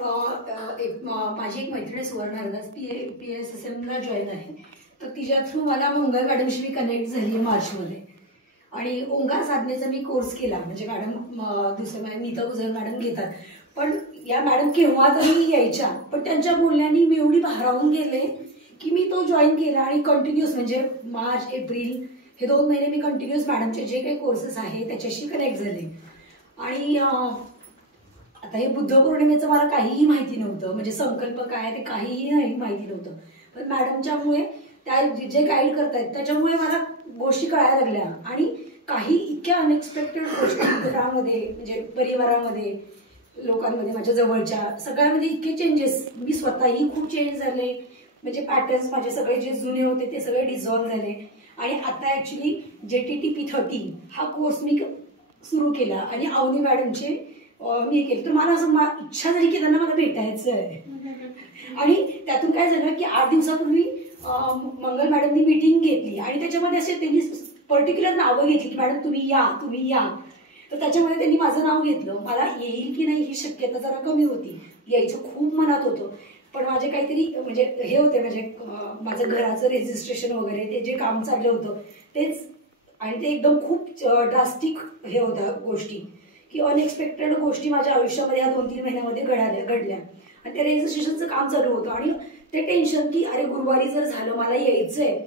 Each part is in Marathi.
माझी एक मैत्रीण सुवर्ण हरदास PSSMला जॉईन आहे. तर तिच्या थ्रू मला ओंकार मॅडमशी मी कनेक्ट झाली आहे मार्चमध्ये. आणि ओंकार साधनेचा मी कोर्स केला. म्हणजे मॅडम दुसऱ्या नीता गुजर मॅडम घेतात, पण या मॅडम केव्हा तरी यायच्या, पण त्यांच्या बोलण्याने मी एवढी भारावून गेले की मी तो जॉईन केला. आणि कंटिन्युअस म्हणजे मार्च एप्रिल हे 2 महिने मी कंटिन्युअस मॅडमचे जे काही कोर्सेस आहे त्याच्याशी कनेक्ट झाले. आणि आता हे बुद्ध पौर्णिमेचं मला काहीही माहिती नव्हतं, म्हणजे संकल्प काय ते काहीही नाही माहिती नव्हतं. पण मॅडमच्यामुळे त्या जे गाईड करतायत त्याच्यामुळे मला गोष्टी कळायला लागल्या. आणि काही इतक्या अनएक्सपेक्टेड गोष्टी घरामध्ये म्हणजे परिवारामध्ये लोकांमध्ये माझ्या जवळच्या सगळ्यामध्ये इतके चेंजेस, मी स्वतःही खूप चेंज झाले. म्हणजे पॅटर्न्स माझे सगळे जे जुने होते ते सगळे डिझॉल्व्ह झाले. आणि आता ॲक्च्युली JTTP30 हा कोर्स मी सुरू केला आणि अवनी मॅडमचे मी केले. तर मला असं इच्छा झाली की त्यांना मला भेटायचं आहे. आणि त्यातून काय झालं की 8 दिवसापूर्वी मंगल मॅडमनी मीटिंग घेतली आणि त्याच्यामध्ये असे त्यांनी पर्टिक्युलर नावं घेतली की मॅडम तुम्ही या. तर त्याच्यामध्ये त्यांनी माझं नाव घेतलं. मला येईल की नाही ही शक्यता जरा कमी होती, यायचं खूप मनात होतं. पण माझे काहीतरी म्हणजे हे होते, म्हणजे माझं घराचं रजिस्ट्रेशन वगैरे ते जे काम चाललं होतं तेच. आणि ते एकदम खूप ड्रास्टिक हे होत्या गोष्टी की अनएक्सपेक्टेड गोष्टी माझ्या आयुष्यामध्ये ह्या 2-3 महिन्यामध्ये घडल्या. आणि ते रजिस्ट्रेशनचं काम चालू होतं आणि ते टेन्शन की अरे गुरुवारी जर झालं मला यायचंय.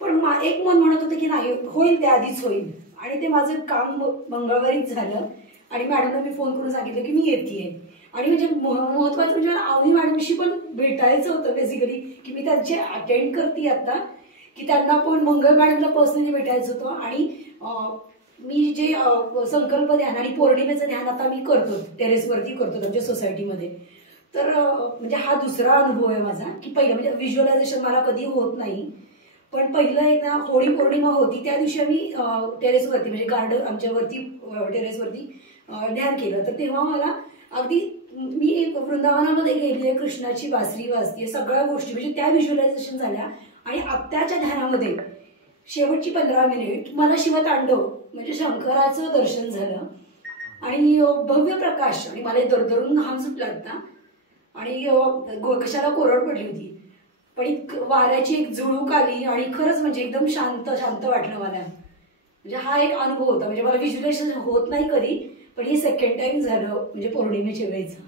पण एक मन म्हणत होतं की नाही होईल, त्या आधीच होईल. आणि ते माझं काम मंगळवारीच झालं. आणि मॅडमला मी फोन करून सांगितलं की मी येतेय. आणि म्हणजे महत्वाचं म्हणजे मला अवनी मॅडमशी पण भेटायचं होतं बेसिकली, की मी त्यांचे अटेंड करते आता, की त्यांना पण मंगल मॅडमला पर्सनली भेटायचं होतं. आणि मी जे संकल्प ध्यान आणि पौर्णिमेचं ध्यान आता मी करतो, टेरेसवरती करतो आमच्या सोसायटीमध्ये. तर म्हणजे हा दुसरा अनुभव आहे माझा, की पहिलं म्हणजे व्हिज्युअलायझेशन मला कधी होत नाही. पण पहिलं एकदा होळी पौर्णिमा होती त्या दिवशी आम्ही टेरेसवरती म्हणजे गार्डन आमच्यावरती टेरेसवरती ध्यान केलं. तर तेव्हा मला अगदी मी एक वृंदावनामध्ये गेली आहे, कृष्णाची बासरी वाजते, सगळ्या गोष्टी म्हणजे त्या व्हिज्युअलायझेशन झाल्या. आणि आत्ताच्या ध्यानामध्ये शेवटची 15 मिनिट मला शिवतांडव म्हणजे शंकराचं दर्शन झालं. आणि भव्य प्रकाश, आणि मला दरदरून घाम सुटला होता. आणि कशाला कोरड पडली होती, पण वाऱ्याची एक झुळूक आली आणि खरंच म्हणजे एकदम शांत वाटलं मला. म्हणजे हा एक अनुभव होता. म्हणजे मला व्हिज्युअलायझेशन होत नाही कधी, पण ही सेकंड टाइम झालं म्हणजे पौर्णिमेच्या वेळेचं.